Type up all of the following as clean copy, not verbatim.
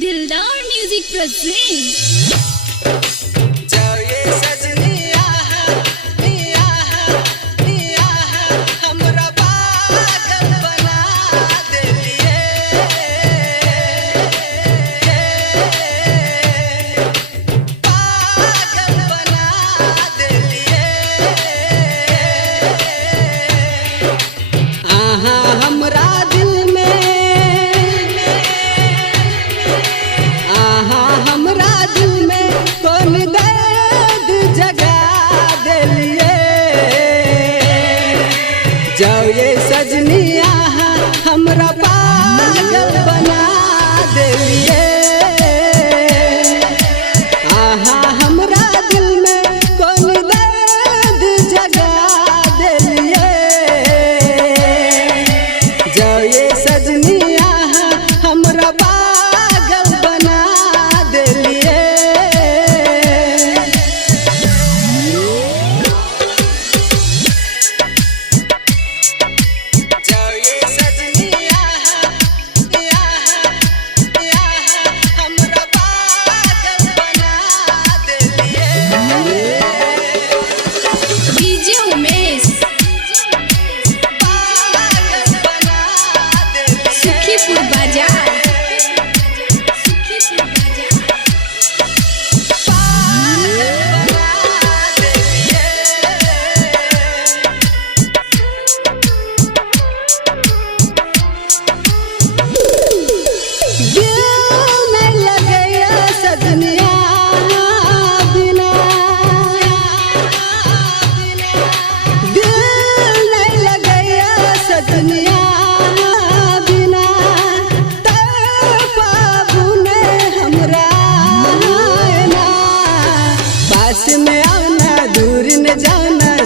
दिलदार music present. जाओ ये सजनिया हमरा पागल बना देलिए। आहा हमरा दिल में कौन दर्द जगा देलिए। जाओ ये सजनिया हमरा पागल बना देलिए।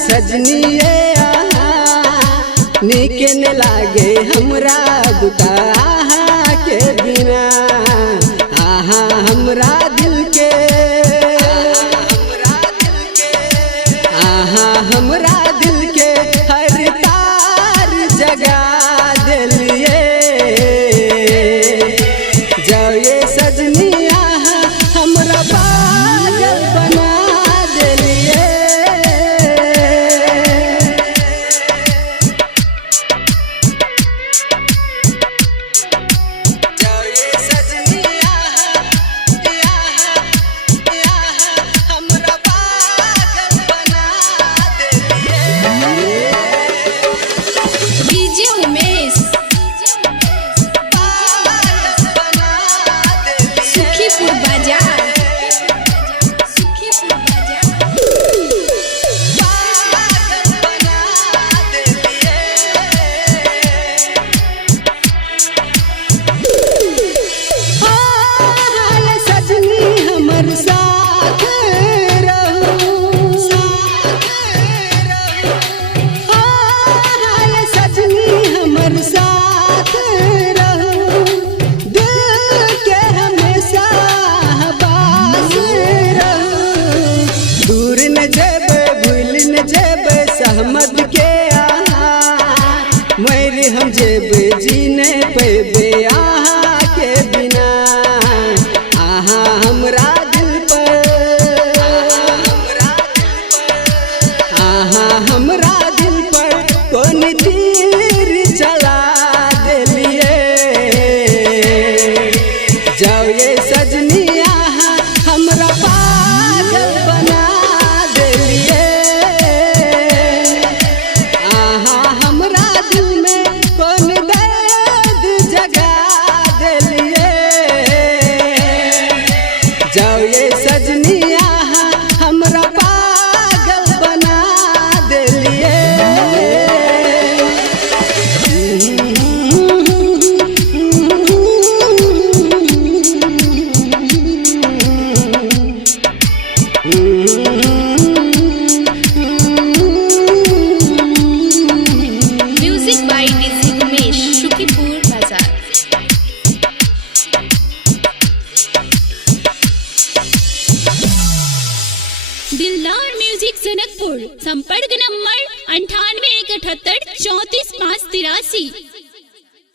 सजनिए नीके न लागे हमरा बुता के बिना। आहा हमरा दिल के आहा हमरा दिल के हर तार जगा देलिए। जाओ ये सजनिया हमरा पागल बना देलिए। सहमद के मेरे हम जेब जीने पेबे आहा के बिना। आहा हमरा दिल पर आहा हमरा दिल पर कौन तीर चला देलिए। जाओ ये सजनिया हमरा पागल बना देलिए। जाओ ये सजनिया हमरा पागल बना देलिए। Music by DJ Umesh, Shukipur बाजार। दिलदार म्यूजिक जनकपुर। संपर्क नंबर 98 178 34 5 83।